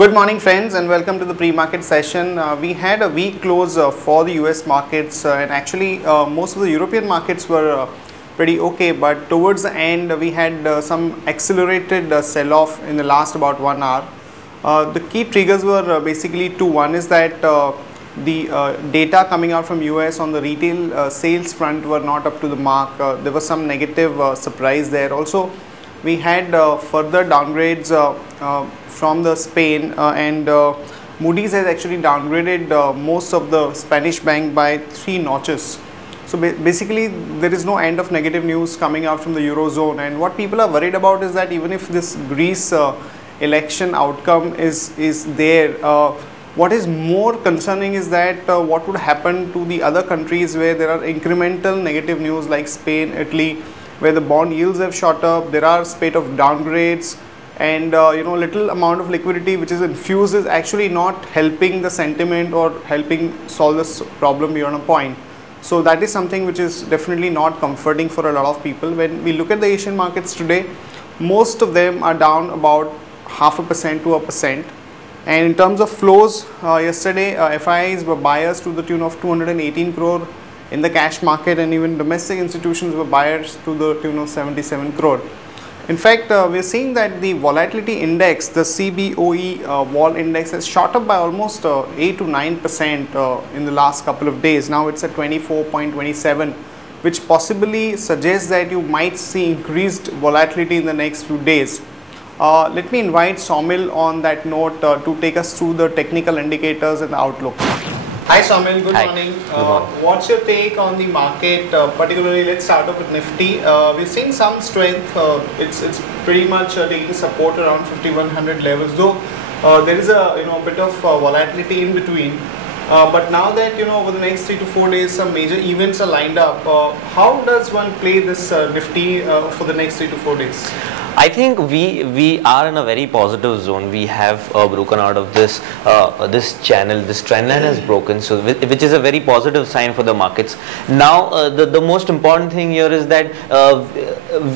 Good morning friends and welcome to the pre-market session. We had a weak close for the US markets and actually most of the European markets were pretty okay, but towards the end we had some accelerated sell-off in the last about 1 hour. The key triggers were basically two. One is that the data coming out from US on the retail sales front were not up to the mark. There was some negative surprise there. Also, we had further downgrades from the Spain and Moody's has actually downgraded most of the Spanish bank by 3 notches. So basically there is no end of negative news coming out from the Eurozone, and what people are worried about is that even if this Greece election outcome is there, what is more concerning is that what would happen to the other countries where there are incremental negative news like Spain, Italy, where the bond yields have shot up. There are spate of downgrades, and little amount of liquidity which is infused is actually not helping the sentiment or helping solve this problem beyond a point. So that is something which is definitely not comforting for a lot of people. When we look at the Asian markets today, most of them are down about 0.5% to 1%. And in terms of flows, yesterday FIIs were buyers to the tune of 218 crore in the cash market, and even domestic institutions were buyers to the tune of 77 crore. In fact, we are seeing that the volatility index, the CBOE vol index, has shot up by almost 8 to 9% in the last couple of days. Now it's at 24.27, which possibly suggests that you might see increased volatility in the next few days. Let me invite Saumil on that note to take us through the technical indicators and the outlook. Hi Saumil, good morning. What's your take on the market? Particularly, let's start off with Nifty. We're seeing some strength. It's pretty much taking support around 5100 levels, though there is a bit of volatility in between. But now that over the next 3 to 4 days some major events are lined up, how does one play this Nifty for the next 3 to 4 days? I think we are in a very positive zone. We have broken out of this channel. This trend line has broken, so which is a very positive sign for the markets. Now the most important thing here is that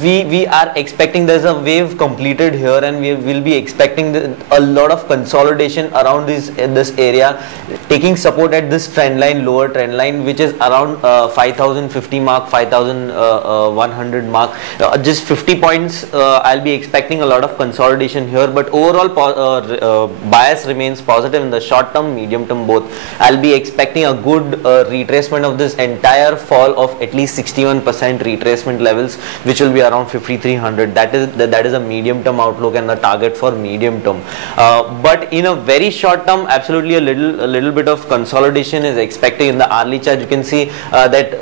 we are expecting there's a wave completed here, and we will be expecting a lot of consolidation around this area, taking support at this trend line, lower trend line, which is around 5050 mark, 5100 mark, just 50 points. I'll be expecting a lot of consolidation here, but overall bias remains positive in the short term, medium term both. I'll be expecting a good retracement of this entire fall of at least 61% retracement levels, which will be around 5300. That is a medium term outlook and the target for medium term. But in a very short term, absolutely a little bit of consolidation is expected. In the hourly chart, you can see that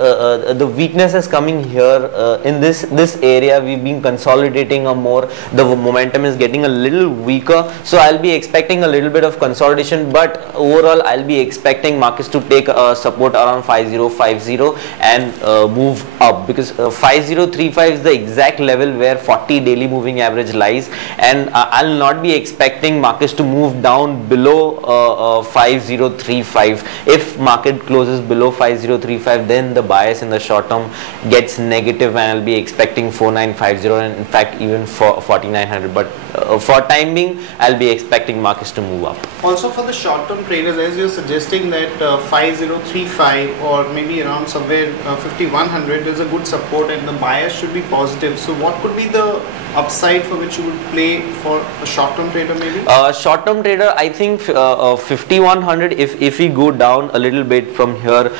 the weakness is coming here in this area. We've been consolidating more, the momentum is getting a little weaker, so I'll be expecting a little bit of consolidation, but overall I'll be expecting markets to take support around 5050 and move up, because 5035 is the exact level where 40 daily moving average lies, and I'll not be expecting markets to move down below 5035. If market closes below 5035, then the bias in the short term gets negative, and I'll be expecting 4950 and in fact even for 4900, but for time being I'll be expecting markets to move up. Also for the short term traders, as you're suggesting that 5035 or maybe around somewhere 5100 is a good support and the bias should be positive. So what could be the upside for which you would play for a short term trader maybe? Short term trader, I think 5100, if we go down a little bit from here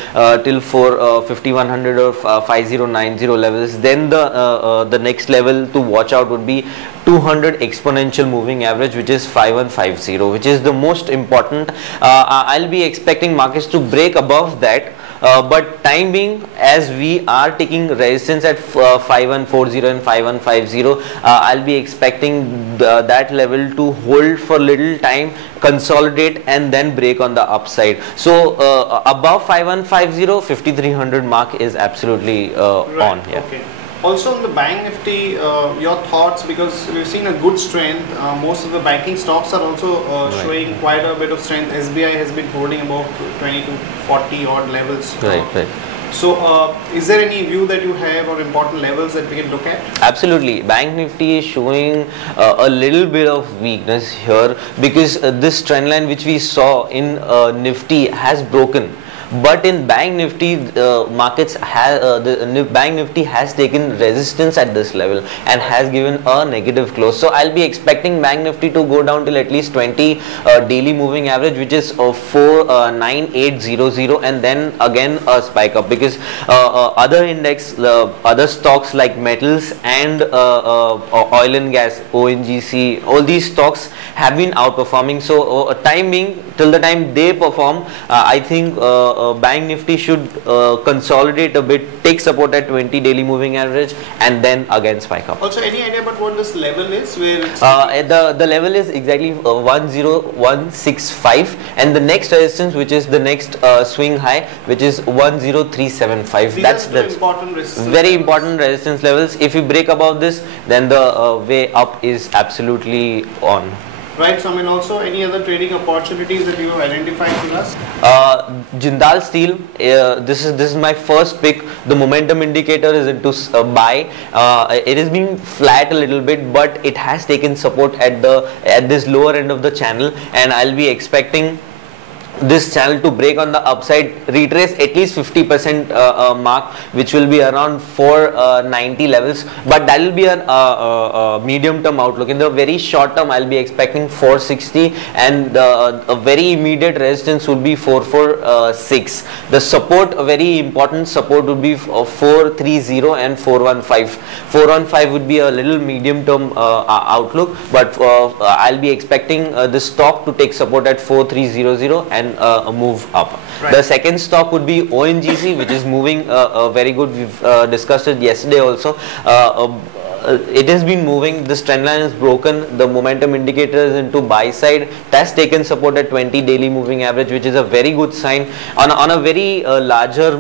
till for 5100 or 5090 levels, then the next level to watch out would be 200 exponential moving average, which is 5150, which is the most important. I'll be expecting markets to break above that, but time being, as we are taking resistance at 5140 and 5150, I'll be expecting that level to hold for little time, consolidate and then break on the upside. So above 5150, 5300 mark is absolutely right, on. Yeah. Okay. Also on the Bank Nifty, your thoughts, because we've seen a good strength. Most of the banking stocks are also showing quite a bit of strength. SBI has been holding about 20 to 40 odd levels. Right. So, is there any view that you have or important levels that we can look at? Absolutely. Bank Nifty is showing a little bit of weakness here because this trend line which we saw in Nifty has broken. But in Bank Nifty, markets have Bank Nifty has taken resistance at this level and has given a negative close. So I'll be expecting Bank Nifty to go down till at least 20 daily moving average, which is 49800, and then again a spike up because other index, other stocks like metals and oil and gas, ONGC, all these stocks have been outperforming. So time being, till the time they perform, I think Bank Nifty should consolidate a bit, take support at 20 daily moving average, and then again spike up. Also, any idea about what this level is? Where it's the level is exactly 10165, and the next resistance, which is the next swing high, which is 10375. That's important resistance very levels. Important resistance levels. If you break above this, then the way up is absolutely on. Right, so I mean, also any other trading opportunities that you have identified for us? Jindal Steel, this is my first pick. The momentum indicator is into buy. It is being flat a little bit, but it has taken support at this lower end of the channel, and I'll be expecting this channel to break on the upside, retrace at least 50% mark, which will be around 490 levels, but that will be a medium term outlook. In the very short term, I'll be expecting 460, and a very immediate resistance would be 446. The support, a very important support, would be 430 and 415. 415 would be a little medium term outlook, but I'll be expecting the stock to take support at 4300 and a move up. Right. The second stock would be ONGC, which is moving very good. We've discussed it yesterday also. It has been moving. This trend line is broken. The momentum indicator is into buy side. It has taken support at 20 daily moving average, which is a very good sign. On a very larger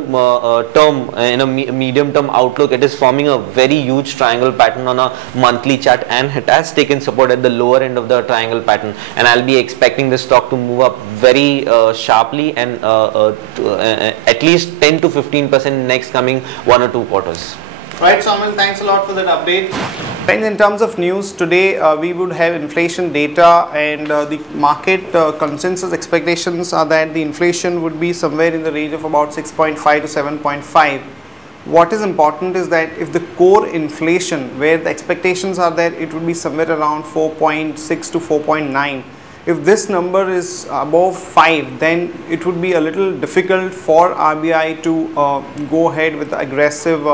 term, in a medium term outlook, it is forming a very huge triangle pattern on a monthly chart, and it has taken support at the lower end of the triangle pattern. And I'll be expecting the stock to move up very sharply, and at least 10 to 15% next coming 1 or 2 quarters. Right, Saumil, thanks a lot for that update. Friends, in terms of news today, we would have inflation data, and the market consensus expectations are that the inflation would be somewhere in the range of about 6.5 to 7.5. What is important is that if the core inflation, where the expectations are that it would be somewhere around 4.6 to 4.9, if this number is above 5, then it would be a little difficult for RBI to go ahead with the aggressive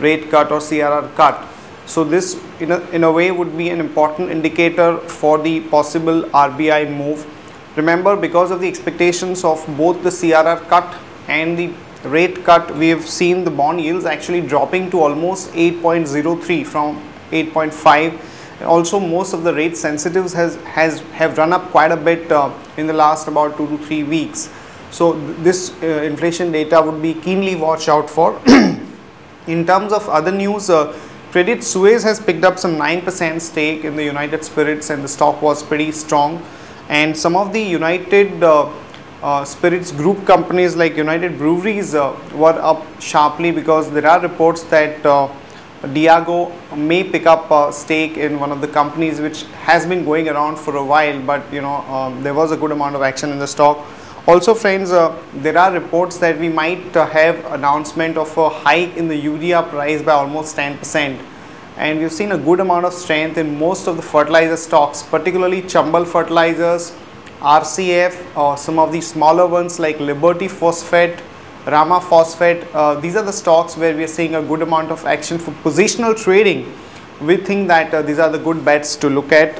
rate cut or CRR cut. So this in a way would be an important indicator for the possible RBI move. Remember, because of the expectations of both the CRR cut and the rate cut, we have seen the bond yields actually dropping to almost 8.03 from 8.5. Also, most of the rate sensitives have run up quite a bit in the last about 2 to 3 weeks. So this inflation data would be keenly watched out for. In terms of other news, Credit Suisse has picked up some 9% stake in the United Spirits, and the stock was pretty strong. And some of the United Spirits group companies like United Breweries were up sharply because there are reports that Diageo may pick up a stake in one of the companies which has been going around for a while, but there was a good amount of action in the stock. Also, friends, there are reports that we might have announcement of a hike in the urea price by almost 10%, and we've seen a good amount of strength in most of the fertilizer stocks, particularly Chambal Fertilizers, RCF, some of the smaller ones like Liberty Phosphate, Rama Phosphate. These are the stocks where we are seeing a good amount of action. For positional trading, we think that these are the good bets to look at.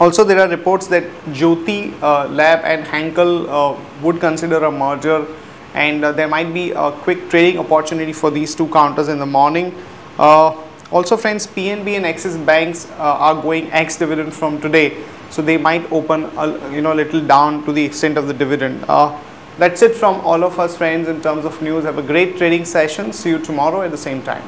Also, there are reports that Jyoti Lab and Henkel would consider a merger, and there might be a quick trading opportunity for these two counters in the morning. Also, friends, PNB and Axis Banks are going ex-dividend from today, so they might open a little down to the extent of the dividend. That's it from all of us, friends, in terms of news. Have a great trading session. See you tomorrow at the same time.